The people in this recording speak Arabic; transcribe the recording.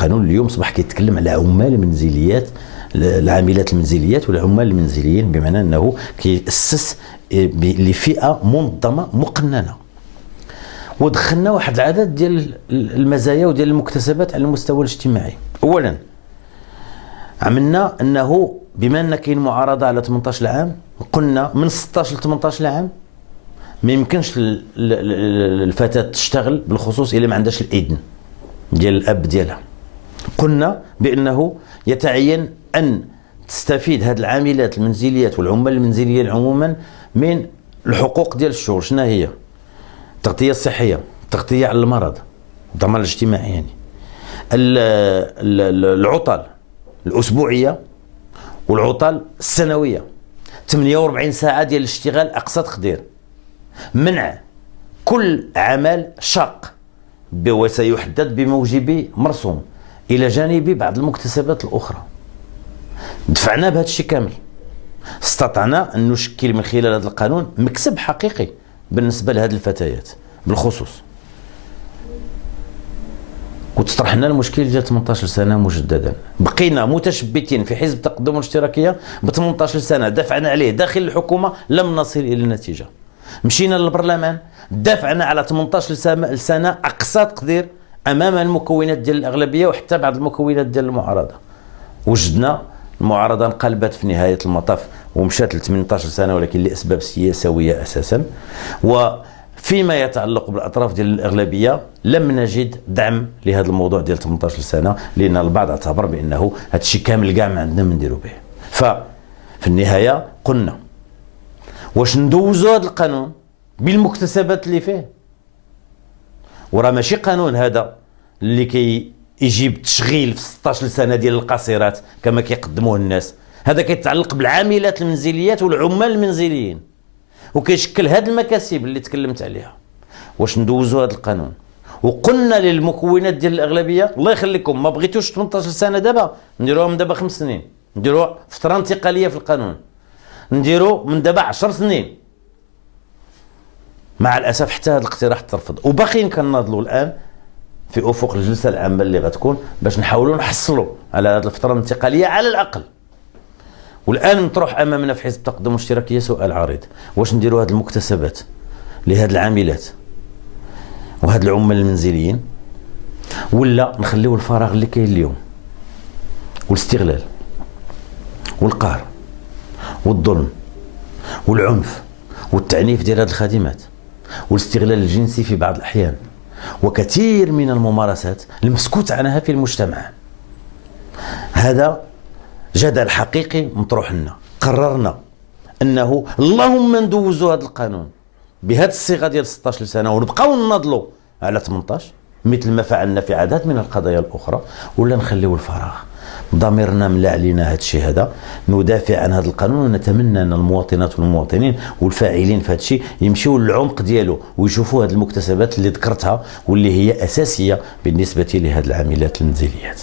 القانون اليوم صبح كيتكلم على عمال المنزليات، العاملات المنزليات والعمال المنزليين، بمعنى انه كيأسس لفئه منظمه مقننه. ودخلنا واحد العدد ديال المزايا وديال المكتسبات على المستوى الاجتماعي. اولا عملنا انه بما ان كاين معارضه على 18 عام، قلنا من 16 ل 18 عام ما يمكنش الفتاه تشتغل، بالخصوص الا ما عندهاش الاذن ديال الاب ديالها. قلنا بانه يتعين ان تستفيد هذه العاملات المنزليات والعمال المنزليين عموما من الحقوق ديال الشغل. شنو هي؟ التغطيه الصحيه، التغطيه على المرض، الضمان الاجتماعي، يعني العطل الاسبوعيه والعطل السنويه، 48 ساعه ديال الاشتغال اقصى تقدير، منع كل عمل شاق وسيحدد بموجب مرسوم، الى جانب بعض المكتسبات الاخرى. دفعنا بهذا الشيء كامل، استطعنا ان نشكل من خلال هذا القانون مكسب حقيقي بالنسبه لهذه الفتيات بالخصوص. وتطرحنا المشكل ديال 18 سنه مجددا. بقينا متشبتين في حزب التقدم والاشتراكيه ب 18 سنه، دافعنا عليه داخل الحكومه، لم نصل الى النتيجه. مشينا للبرلمان، دافعنا على 18 سنه اقصى تقدير امام المكونات ديال الاغلبيه وحتى بعض المكونات ديال المعارضه. وجدنا المعارضه انقلبت في نهايه المطاف ومشات ل 18 سنه، ولكن لاسباب سياسيه اساسا. وفيما يتعلق بالاطراف ديال الاغلبيه لم نجد دعم لهذا الموضوع ديال 18 سنه، لان البعض اعتبر بانه هذا الشيء كامل كاع ما عندنا ما نديروا به. ففي النهايه قلنا واش ندوزوا هذا القانون بالمكتسبات اللي فيه، وراه ماشي قانون هذا اللي يجيب تشغيل في 16 سنه ديال القصيرات كما كيقدموه الناس. هذا كيتعلق بالعاملات المنزليات والعمال المنزليين، وكيشكل هذه المكاسب اللي تكلمت عليها. واش ندوزوا هذا القانون وقلنا للمكونات ديال الاغلبيه الله يخليكم ما بغيتوش 18 سنه دابا، نديروها من دابا 5 سنين، نديروها فتره انتقاليه في القانون، نديرو من دابا 10 سنين. مع الاسف حتى هذا الاقتراح ترفض، وباقيين كناضلوا الان في افق الجلسه العامه اللي غتكون باش نحاولوا نحصلوا على هذه الفتره الانتقاليه على الاقل. والان مطروح امامنا في حزب التقدم والاشتراكيه سؤال عريض: واش نديروا هذه المكتسبات لهذه العاملات وهذا العمال المنزليين، ولا نخليو الفراغ اللي كاين اليوم والاستغلال والقهر والظلم والعنف والتعنيف ديال هذه الخادمات والاستغلال الجنسي في بعض الأحيان وكثير من الممارسات المسكوت عنها في المجتمع. هذا جدل حقيقي مطروح لنا. قررنا أنه اللهم ندوزوا هذا القانون بهذه الصيغة ديال 16 سنة ونبقاو نناضلوا على 18 مثل ما فعلنا في عدد من القضايا الأخرى، ولا نخليو الفراغ. ضميرنا ملا علينا هذا الشيء، هذا ندافع عن هذا القانون، ونتمنى ان المواطنات والمواطنين والفاعلين في هذا الشيء يمشيوا للعمق ديالو ويشوفوا هذه المكتسبات اللي ذكرتها واللي هي اساسيه بالنسبه لهذه العاملات المنزليات.